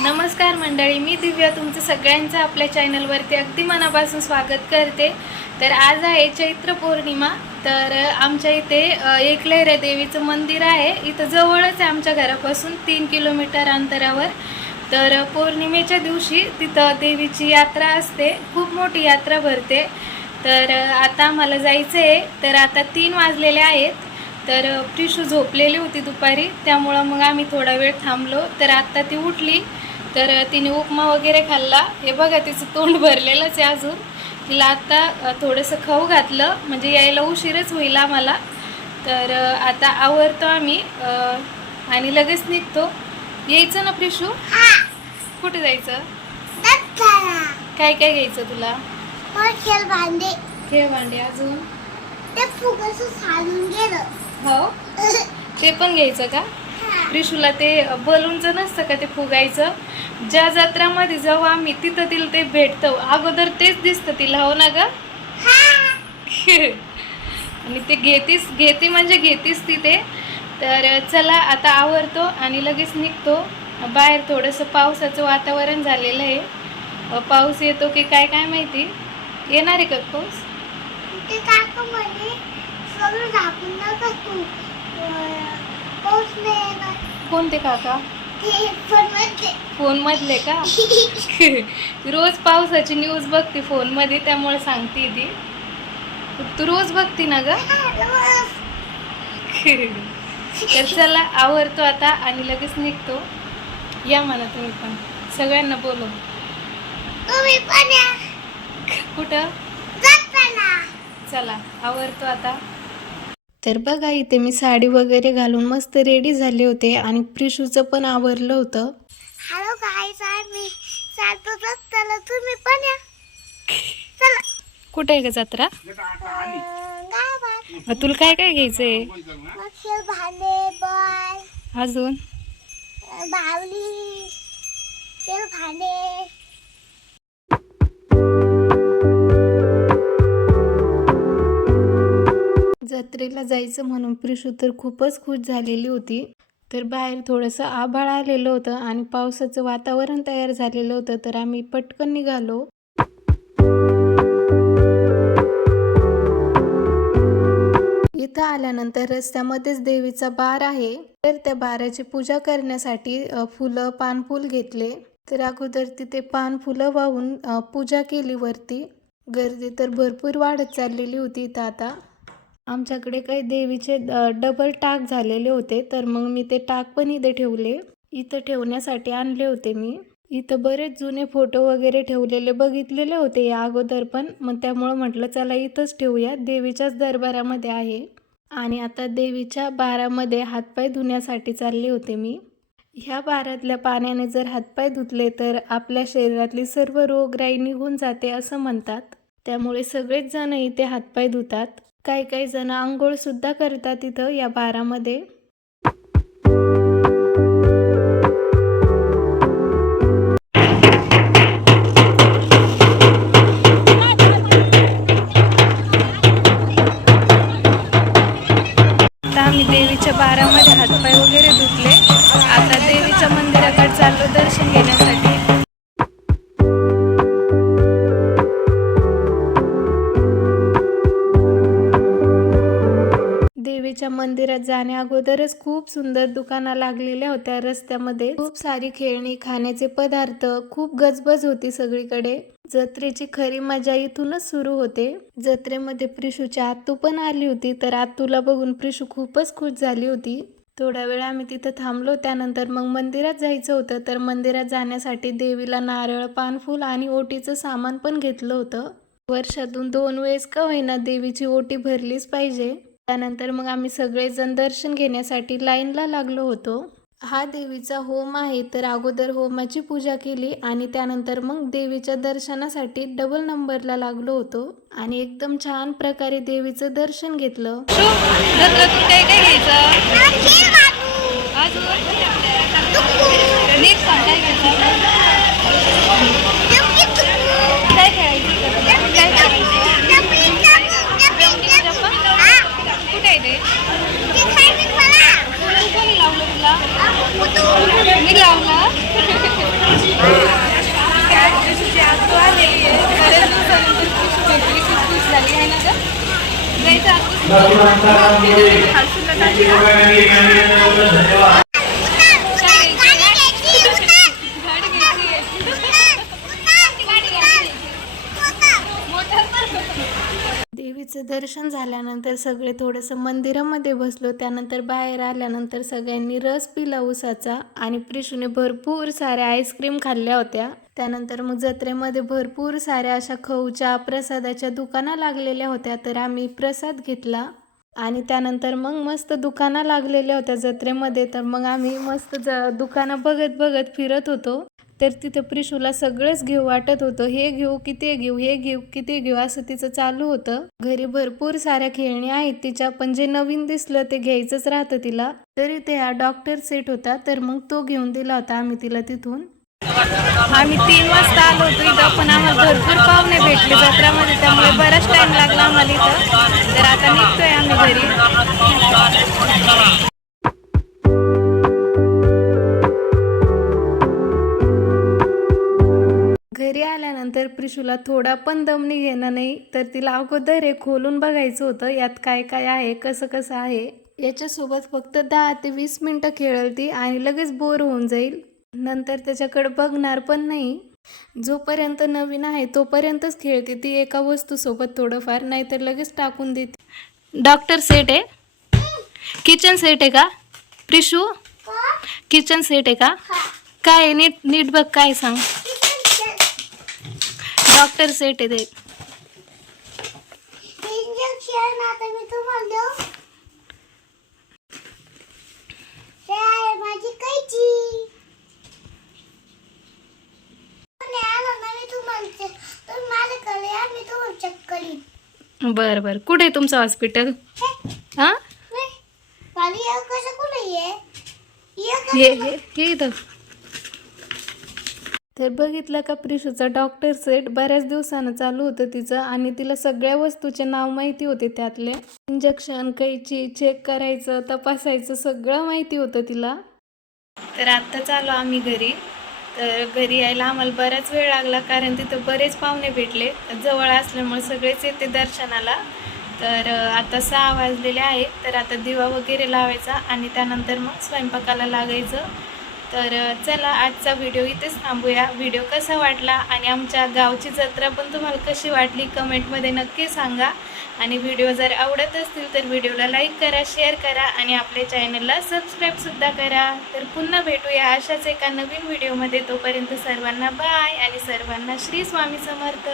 नमस्कार मंडळी, मी दिव्या तुमचं सगळ्यांचं आपल्या चॅनलवरती अगदी मनापासून स्वागत करते। तर आज आहे चैत्र पौर्णिमा। तर आमच्या इथे एकलेरा देवीचं मंदिर आहे, इथं जवळच आहे आमच्या घरापासून 3 किलोमीटर अंतरावर। तर पौर्णिमेच्या दिवशी तिथं देवीची यात्रा असते, खूप मोठी यात्रा भरते। तर आता मला जायचं आहे। तर आता 3 वाजलेले आहेत। तर प्रिशू झोपलेली होती दुपारी, त्यामुळं मग आम्ही थोडा वेळ थांबलो। तर आता ती उठली, तर तिने उपमा वगैरे खाल्ला। हे बघा तिचं तोंड भरलेलंच आहे अजून। तिला आता थोडंसं खाऊ घातलं, म्हणजे यायला उशीरच होईल आम्हाला। तर आता आवरतो आम्ही आणि लगेच निघतो। यायचं ना प्रिशू? कुठे जायचं? काय काय घ्यायचं तुला? खेळ भांडे अजून ते फुगाचं साडून गेलं। हो, ते पण घ्यायचं का? प्रिशूला ते बलूनचं नसतं का ते फुगायचं, ज्या जत्रामध्ये जाऊ आम्ही तिथं तिला ते भेटतं, अगोदर तेच दिसतं तिला, हो ना ग? आणि ते घेते म्हणजे घेतीस ती ते। तर चला आता आवरतो आणि लगेच निघतो। बाहेर थोडंसं पावसाचं वातावरण झालेलं आहे, पाऊस येतो की काय काय माहिती। येणार आहे का पाऊस? ते काका म्हणे सगळं झाकून नका तू, पाऊस नाही येणार। कोणते काका? ते फोन मधले का? रोज पावसाची न्यूज बघते फोन मध्ये, त्यामुळे सांगते ती। तू रोज बघती ना ग? तर चला आवरतो आता आणि लगेच निघतो। या म्हणा तुम्ही पण, सगळ्यांना बोलव। तुम्ही पण या। कुठं? चला आवरतो आता। तर बघा इथे मी साडी वगैरे घालून मस्त रेडी झाले होते आणि प्रिशूचं पण आवरलं होतं। हॅलो गाईस, मी चालतो जत्रेला, तुम्ही पण या। चला। कुठे आहे ग जत्रा? गावात। तुला काय काय घ्यायचंय? खेळ भांडे, बॉल, अजून बावली, खेळ भांडे। जत्रेला जायचं म्हणून प्रिशू तर खूपच खुश झालेली होती। तर बाहेर थोडंसं आभाळ आलेलं होतं आणि पावसाचं वातावरण तयार झालेलं होतं, तर आम्ही पटकन निघालो। इथं आल्यानंतर रस्त्यामध्येच देवीचा बार आहे, तर त्या बाराची पूजा करण्यासाठी फुलं पानफुल घेतले। तर अगोदर तिथे पानफुलं वाहून पूजा केली वरती। गर्दी तर भरपूर वाढत चाललेली होती इथं आता। आमच्याकडे काही देवीचे डबल टाक झालेले होते, तर मग मी ते टाक पण इथे ठेवले, इथं ठेवण्यासाठी आणले होते मी। इथं बरेच जुने फोटो वगैरे ठेवलेले बघितलेले होते या अगोदर पण, मग त्यामुळं म्हटलं चला इथंच ठेवूया, देवीच्याच दरबारामध्ये आहे। आणि आता देवीच्या बारामध्ये हातपाय धुण्यासाठी चालले होते मी। ह्या बारातल्या पाण्याने जर हातपाय धुतले तर आपल्या शरीरातली सर्व रोगराई निघून जाते असं म्हणतात, त्यामुळे सगळेच जण इथे हातपाय धुतात। काही जण आंघोळ सुद्धा करतात इथं या बारामध्ये। आता आम्ही देवीच्या बारामध्ये हातपाय वगैरे धुतले, आता देवीच्या मंदिराकडे चाललो दर्शन घेण्यासाठी। देवीच्या मंदिरात जाण्या अगोदरच खूप सुंदर दुकानं लागलेल्या होत्या रस्त्यामध्ये, खूप सारी खेळणी, खाण्याचे पदार्थ, खूप गजबज होती सगळीकडे। जत्रेची खरी मजा इथूनच सुरू होते। जत्रेमध्ये प्रिशूची आत्तू पण आली होती, तर आत्तूला बघून प्रिशू खूपच खुश झाली होती। थोडा वेळ आम्ही तिथं थांबलो, त्यानंतर मग मंदिरात जायचं होतं। तर मंदिरात जाण्यासाठी देवीला नारळ, पानफूल आणि ओटीचं सामान पण घेतलं होतं। वर्षातून 2 वेळेस का होईना देवीची ओटी भरलीच पाहिजे। त्यानंतर मग आम्ही सगळेजण दर्शन घेण्यासाठी लाईनला लागलो होतो। हा देवीचा होम आहे, तर अगोदर होमाची पूजा केली आणि त्यानंतर मग देवीच्या दर्शनासाठी डबल नंबरला लागलो होतो आणि एकदम छान प्रकारे देवीचं दर्शन घेतलं। काय काय घ्यायचं? काय खेळायचं? कुठे आहे ते? कोणी लावलं तुला? मी लावलं। देवीचं दर्शन झाल्यानंतर सगळे थोडंसं मंदिरामध्ये बसलो. त्यानंतर बाहेर आल्यानंतर सगळ्यांनी रस पिला उसाचा आणि प्रिशूने भरपूर साऱ्या आईस्क्रीम खाल्ल्या होत्या. त्यानंतर मग जत्रेमध्ये भरपूर साऱ्या अशा खाऊच्या प्रसादाच्या दुकाना लागलेल्या होत्या, तर आम्ही प्रसाद घेतला. आणि त्यानंतर मग मस्त दुकानं लागलेल्या होत्या जत्रेमध्ये, तर मग आम्ही मस्त दुकानं बघत बघत फिरत होतो. तर तिथं प्रिशूला सगळंच घेऊ वाटत होतं, हे घेऊ की ते घेऊ, हे घेऊ की ते घेऊ, असं तिचं चालू होतं. घरी भरपूर साऱ्या खेळणी आहेत तिच्या, पण जे नवीन दिसलं ते घ्यायचंच राहतं तिला. तरी ते हा डॉक्टर सेट होता, तर मग तो घेऊन दिला होता आम्ही तिला तिथून. आम्ही 3 वाजता आलो होतो इथं, पण आम्हाला भरपूर पाहुणे भेटले जत्रामध्ये, त्यामुळे बराच टाइम लागला आम्हाला इथं. तर आता निघतोय आम्ही घरी. घरी आल्यानंतर प्रिशूला थोडा पण दम निघेना नाही, तर तिला अगोदर हे खोलून बघायचं होतं यात काय काय आहे, कसं कसं आहे. याच्यासोबत फक्त 10 ते 20 मिनटं खेळेल ती आणि लगेच बोर होऊन जाईल. नंतर त्याच्याकडे बघणार पण नाही. जोपर्यंत नवीन आहे तोपर्यंतच खेळते ती एका वस्तूसोबत थोडंफार, नाहीतर लगेच टाकून देते. डॉक्टर सेट आहे, किचन सेट आहे का प्रिशू? किचन सेट आहे का? काय आहे? नीट नीट बघ, काय सांग. डॉक्टर सेट आहे ते. इंजेक्शन आता मी तुम्हाला देऊ. हे आहे माझी कैची. कोणी आलं ना मी तुम्हाला तुम्ही माझ्याकडे या, मी तुम्हाला चेक करीन. बरं बरं. कुठे आहे तुमचं हॉस्पिटल? हां, खाली येऊ कसं कुठे ये हे हे हे इथं. तर बघितलं का प्रिशूचा डॉक्टर सेट बऱ्याच दिवसानं चालू होतं तिचं, आणि तिला सगळ्या वस्तूचे नाव माहिती होते त्यातले. इंजेक्शन, कैची, चेक करायचं, तपासायचं सगळं माहिती होतं तिला. तर आत्ताच आलो आम्ही घरी. तर घरी यायला आम्हाला बराच वेळ लागला, कारण तिथं बरेच पाहुणे भेटले. जवळ असल्यामुळे सगळेच येते दर्शनाला. तर आता 6 वाजलेले आहेत. तर आता दिवा वगैरे लावायचा आणि त्यानंतर मग स्वयंपाकाला लागायचं. तर चला आजचा व्हिडिओ इथेच थांबूया. व्हिडिओ कसा वाटला आणि आमच्या गावची जत्रा पण तुम्हाला कशी वाटली कमेंटमध्ये नक्की सांगा. आणि व्हिडिओ जर आवडत असतील तर व्हिडिओला लाईक करा, शेअर करा आणि आपल्या चॅनलला सबस्क्राईबसुद्धा करा. तर पुन्हा भेटूया अशाच एका नवीन व्हिडिओमध्ये. तोपर्यंत सर्वांना बाय आणि सर्वांना श्री स्वामी समर्थ.